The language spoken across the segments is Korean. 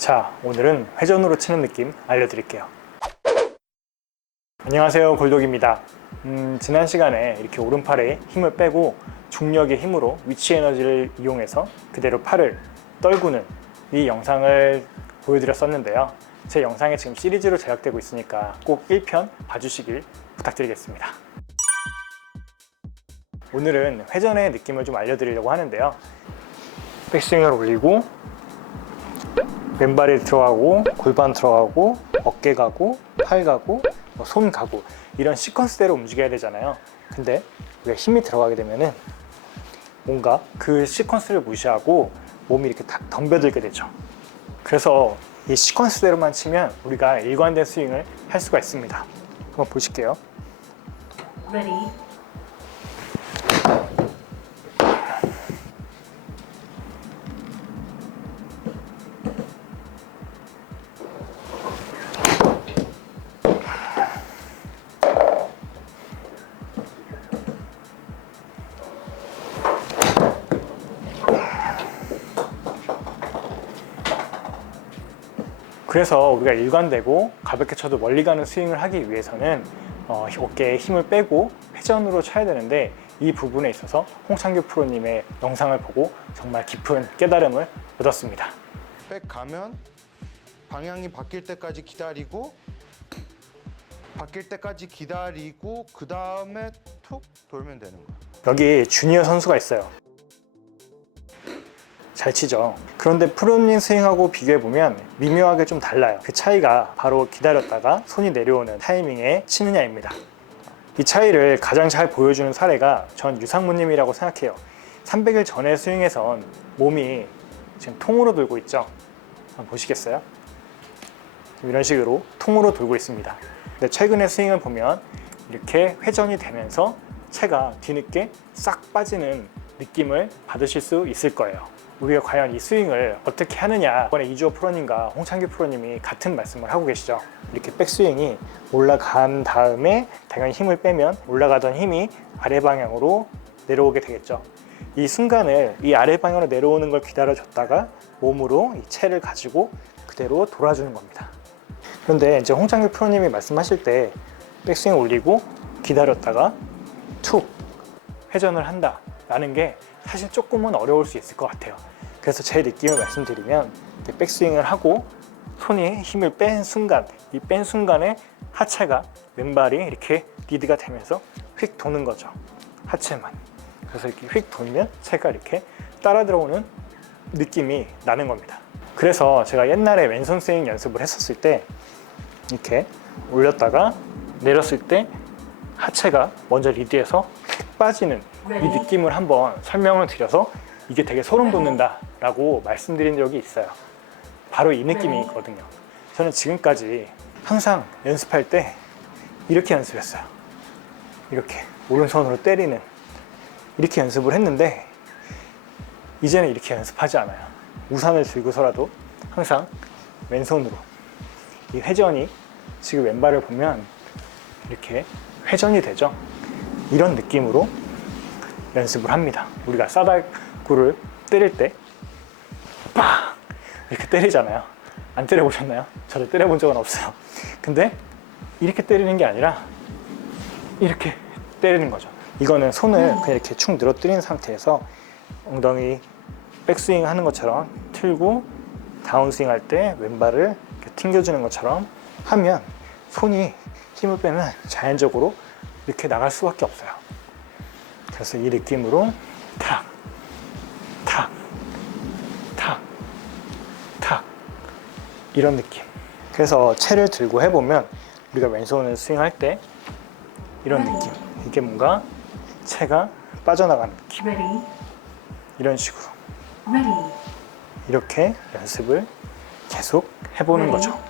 자, 오늘은 회전으로 치는 느낌 알려드릴게요. 안녕하세요, 골독입니다. 음, 지난 시간에 이렇게 오른팔에 힘을 빼고 중력의 힘으로 위치 에너지를 이용해서 그대로 팔을 떨구는 이 영상을 보여드렸었는데요. 제 영상이 지금 시리즈로 제작되고 있으니까 꼭 1편 봐주시길 부탁드리겠습니다. 오늘은 회전의 느낌을 좀 알려드리려고 하는데요. 백스윙을 올리고 왼발이 들어가고 골반 들어가고 어깨 가고 팔 가고 뭐손 가고 이런 시퀀스대로 움직여야 되잖아요. 근데 우리가 힘이 들어가게 되면은 뭔가 그 시퀀스를 무시하고 몸이 이렇게 딱 덤벼들게 되죠. 그래서 이 시퀀스대로만 치면 우리가 일관된 스윙을 할 수가 있습니다. 한번 보실게요. Ready, 그래서 우리가 일관되고 가볍게 쳐도 멀리 가는 스윙을 하기 위해서는 어, 어깨에 힘을 빼고 회전으로 쳐야 되는데 이 부분에 있어서 홍창규 프로님의 영상을 보고 정말 깊은 깨달음을 얻었습니다. 백 가면 방향이 바뀔 때까지 기다리고 바뀔 때까지 기다리고 그 다음에 툭 돌면 되는 거야. 여기 주니어 선수가 있어요. 잘 치죠. 그런데 프로님 스윙하고 비교해 보면 미묘하게 좀 달라요. 그 차이가 바로 기다렸다가 손이 내려오는 타이밍에 치느냐입니다. 이 차이를 가장 잘 보여주는 사례가 전 유상무님이라고 생각해요. 300일 전에 스윙에선 몸이 지금 통으로 돌고 있죠. 한번 보시겠어요? 이런 식으로 통으로 돌고 있습니다. 근데 최근에 스윙을 보면 이렇게 회전이 되면서 채가 뒤늦게 싹 빠지는 느낌을 받으실 수 있을 거예요. 우리가 과연 이 스윙을 어떻게 하느냐. 이번에 이주호 프로님과 홍창규 프로님이 같은 말씀을 하고 계시죠. 이렇게 백스윙이 올라간 다음에 당연히 힘을 빼면 올라가던 힘이 아래 방향으로 내려오게 되겠죠. 이 순간을 이 아래 방향으로 내려오는 걸 기다려줬다가 몸으로 이 채를 가지고 그대로 돌아주는 겁니다. 그런데 이제 홍창규 프로님이 말씀하실 때 백스윙 올리고 기다렸다가 툭 회전을 한다 라는 게 사실 조금은 어려울 수 있을 것 같아요. 그래서 제 느낌을 말씀드리면 백스윙을 하고 손이 힘을 뺀 순간 이 뺀 순간에 하체가 왼발이 이렇게 리드가 되면서 휙 도는 거죠. 하체만. 그래서 이렇게 휙 돌면 채가 이렇게 따라 들어오는 느낌이 나는 겁니다. 그래서 제가 옛날에 왼손 스윙 연습을 했었을 때 이렇게 올렸다가 내렸을 때 하체가 먼저 리드해서 휙 빠지는 이 느낌을 한번 설명을 드려서 이게 되게 소름 돋는다라고 말씀드린 적이 있어요. 바로 이 느낌이 있거든요. 저는 지금까지 항상 연습할 때 이렇게 연습했어요. 이렇게 오른손으로 때리는 이렇게 연습을 했는데 이제는 이렇게 연습하지 않아요. 우산을 들고서라도 항상 왼손으로 이 회전이 지금 왼발을 보면 이렇게 회전이 되죠. 이런 느낌으로 연습을 합니다. 우리가 싸다구를 때릴 때, 빡! 이렇게 때리잖아요. 안 때려보셨나요? 저도 때려본 적은 없어요. 근데 이렇게 때리는 게 아니라 이렇게 때리는 거죠. 이거는 손을 그냥 이렇게 축 늘어뜨린 상태에서 엉덩이 백스윙 하는 것처럼 틀고 다운스윙 할 때 왼발을 튕겨주는 것처럼 하면 손이 힘을 빼면 자연적으로 이렇게 나갈 수밖에 없어요. 그래서 이 느낌으로 탁, 탁, 탁, 탁 이런 느낌. 그래서 채를 들고 해보면 우리가 왼손을 스윙할 때 이런 느낌. 이게 뭔가 채가 빠져나가는 느낌. 이런 식으로 이렇게 연습을 계속 해보는 거죠.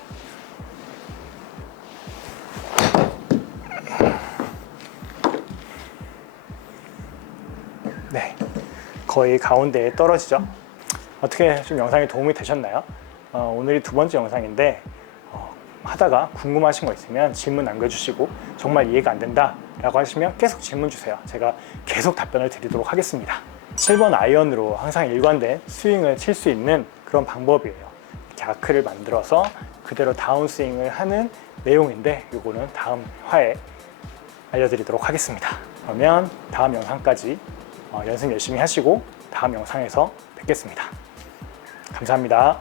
네, 거의 가운데에 떨어지죠. 어떻게 좀 영상이 도움이 되셨나요? 어, 오늘이 두 번째 영상인데 어, 하다가 궁금하신 거 있으면 질문 남겨주시고 정말 이해가 안 된다 라고 하시면 계속 질문 주세요. 제가 계속 답변을 드리도록 하겠습니다. 7번 아이언으로 항상 일관된 스윙을 칠 수 있는 그런 방법이에요. 아크를 만들어서 그대로 다운스윙을 하는 내용인데 이거는 다음 화에 알려드리도록 하겠습니다. 그러면 다음 영상까지 어, 연습 열심히 하시고 다음 영상에서 뵙겠습니다. 감사합니다.